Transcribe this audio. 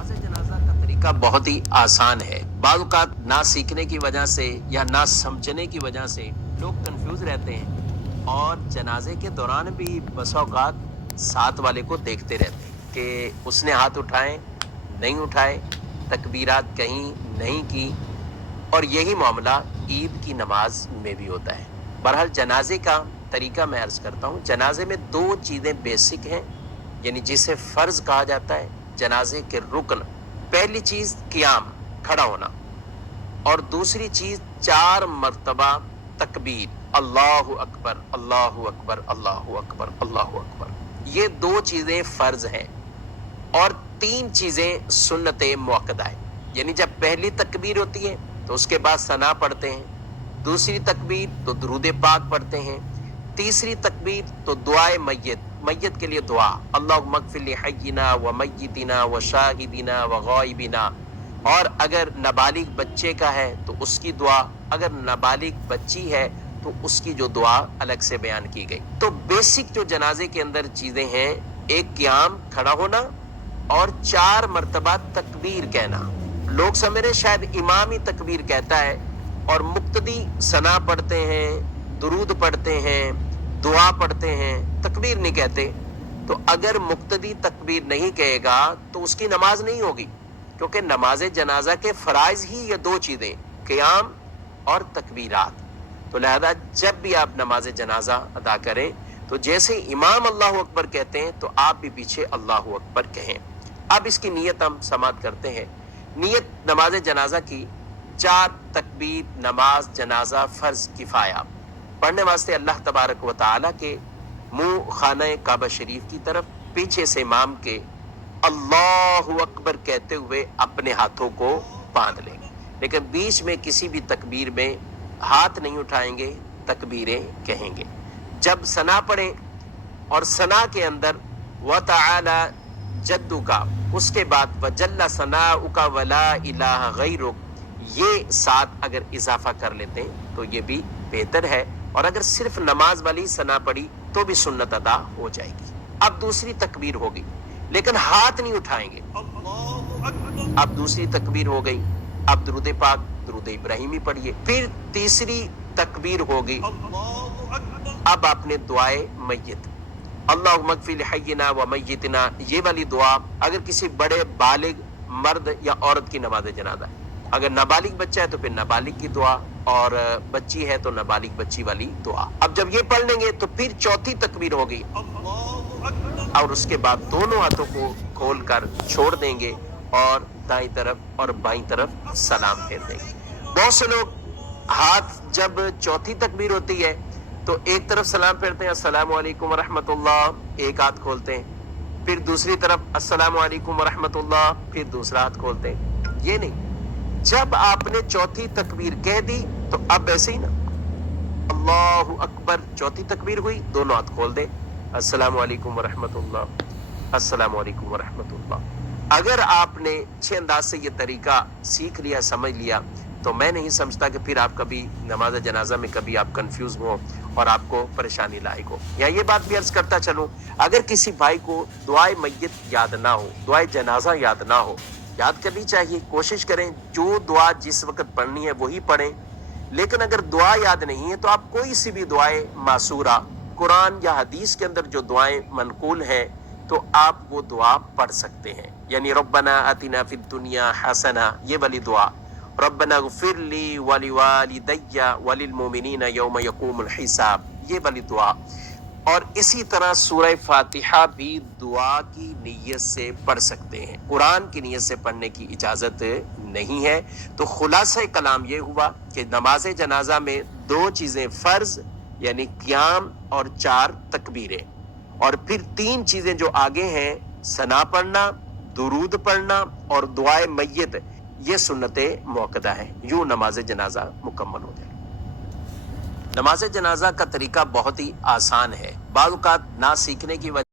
नमाज जनाजा का तरीका बहुत ही आसान है। बाज़ औक़ात ना सीखने की वजह से या ना समझने की वजह से लोग कंफ्यूज रहते हैं और जनाजे के दौरान भी बस औक़ात साथ वाले को देखते रहते हैं कि उसने हाथ उठाए नहीं उठाए, तकबीरात कहीं नहीं की। और यही मामला ईद की नमाज में भी होता है। बहरहाल जनाजे का तरीका मैं अर्ज करता हूँ। जनाजे में दो चीज़ें बेसिक हैं, यानी जिसे फ़र्ज कहा जाता है, जनाजे के रुकन। पहली चीज़ क़ियाम, खड़ा होना, और दूसरी चीज़ 4 मरतबा तकबीर, अल्लाहु अकबर अल्लाहु अकबर अल्लाहु अकबर अल्लाहु अकबर। ये 2 चीज़ें फ़र्ज हैं और 3 चीज़ें सुन्नत मुअक्कदा है। यानी जब पहली तकबीर होती है तो उसके बाद सना पढ़ते हैं, दूसरी तकबीर तो दुरूद पाक पढ़ते हैं, तीसरी तकबीर तो दुआए मैयत के लिए दुआ, अल्लाहुम्मा अग़फ़िर लि हय्यिना व मय्यितिना व शाहिदिना व गायबिना। और अगर नाबालिग बच्चे का है तो उसकी दुआ, अगर नाबालिग बच्ची है तो उसकी जो दुआ अलग से बयान की गई। तो बेसिक जो जनाजे के अंदर चीज़ें हैं, एक क़ियाम, खड़ा होना, और 4 मरतबा तकबीर कहना। लोग समझ रहे शायद इमाम ही तकबीर कहता है और मुक्तदी सना पढ़ते हैं, दुरूद पढ़ते हैं, दुआ पढ़ते हैं, तकबीर नहीं कहते। तो अगर मुक्तदी तकबीर नहीं कहेगा तो उसकी नमाज नहीं होगी, क्योंकि नमाज जनाजा के फराइज ही ये 2 चीज़ें, क़ियाम और तकबीरात। तो लिहाजा जब भी आप नमाज जनाजा अदा करें तो जैसे इमाम अल्लाहु अकबर कहते हैं तो आप भी पीछे अल्लाहु अकबर कहें। अब इसकी नीयत हम समात करते हैं। नीयत नमाज जनाजा की 4 तकबीर नमाज जनाजा फ़र्ज किफ़ाया पढ़ने वास्ते अल्लाह तबारक व तआला के मुँह खाना काबा शरीफ की तरफ, पीछे से इमाम के अल्लाहु अकबर कहते हुए अपने हाथों को बांध लेंगे, लेकिन बीच में किसी भी तकबीर में हाथ नहीं उठाएंगे, तकबीरें कहेंगे। जब सना पढ़े और सना के अंदर व तआला जद्दू का, उसके बाद वजल्ला सनाउका वला इलाहा गैरुक, ये 7 अगर इजाफा कर लेते हैं तो ये भी बेहतर है। और अगर सिर्फ नमाज वाली सना पड़ी तो भी सुन्नत अदा हो जाएगी। अब दूसरी तकबीर होगी लेकिन हाथ नहीं उठाएंगे। अब दूसरी तकबीर हो गई, अब दुरूद पाक, दुरूद इब्राहिमी पढ़िए। फिर तीसरी तकबीर होगी, अब आपने दुआए मैयत, अल्लाहुम्मा अग़फ़िर लि हय्यिना व मय्यितिना, ये वाली दुआ अगर किसी बड़े बालिग मर्द या औरत की नमाज जनाजा है। अगर नाबालिग बच्चा है तो फिर नाबालिग की दुआ, और बच्ची है तो नाबालिग बच्ची वाली दुआ। अब जब ये पढ़ लेंगे तो फिर चौथी तकबीर होगी और उसके बाद दोनों हाथों को खोल कर छोड़ देंगे और दाईं तरफ और बाईं तरफ सलाम फेर देंगे। बहुत से लोग हाथ जब चौथी तकबीर होती है तो एक तरफ सलाम फेरते हैं, अस्सलामु अलैकुम व रहमतुल्लाह, एक हाथ खोलते हैं, फिर दूसरी तरफ अस्सलामु अलैकुम व रहमतुल्लाह, फिर दूसरा हाथ खोलते हैं। ये नहीं, जब आपने चौथी तकबीर कह दी तो अब ऐसे ही ना, अल्लाहु अकबर, चौथी तकबीर हुई, दोनों हाथ खोल दे, अस्सलामु अलैकुम व रहमतुल्लाह, अस्सलामु अलैकुम व रहमतुल्लाह। अगर आपने अच्छे अंदाज से ये तरीका सीख लिया, समझ लिया, तो मैं नहीं समझता कि फिर आप कभी नमाज जनाजा में कभी आप कंफ्यूज हो और आपको परेशानी लायक हो। या ये बात भी अर्ज करता चलूं, अगर किसी भाई को दुआए मैयत याद ना हो, दुआए जनाजा याद ना हो, याद करनी चाहिए। कोशिश करें जो दुआ जिस वक्त पढ़नी है वही पढ़ें। लेकिन अगर दुआ याद नहीं है तो आप कोई सी भी दुआएं मासूरा, कुरान या हदीस के अंदर जो दुआएं मनकूल हैं, तो आप वो दुआ पढ़ सकते हैं। यानी रब्बना आतिना फिद दुनिया हसना, ये वाली दुआ, रब्बना अग़फ़िर ली व लिवालिदैया व लिलमुमिनीना यौम यक़ूमुल हिसाब, ये वाली दुआ। और इसी तरह सूरह फातिहा भी दुआ की नीयत से पढ़ सकते हैं, कुरान की नीयत से पढ़ने की इजाज़त नहीं है। तो खुलासा कलाम ये हुआ कि नमाज जनाजा में 2 चीज़ें फ़र्ज, यानी क़ियाम और 4 तकबीरें, और फिर 3 चीज़ें जो आगे हैं, सना पढ़ना, दुरूद पढ़ना और दुआए मैयत, ये सुन्नत मुअक्कदा है। यूं नमाज जनाजा मुकम्मल हो जाए। नमाज जनाजा का तरीका बहुत ही आसान है। बाज़ औक़ात ना सीखने की वजह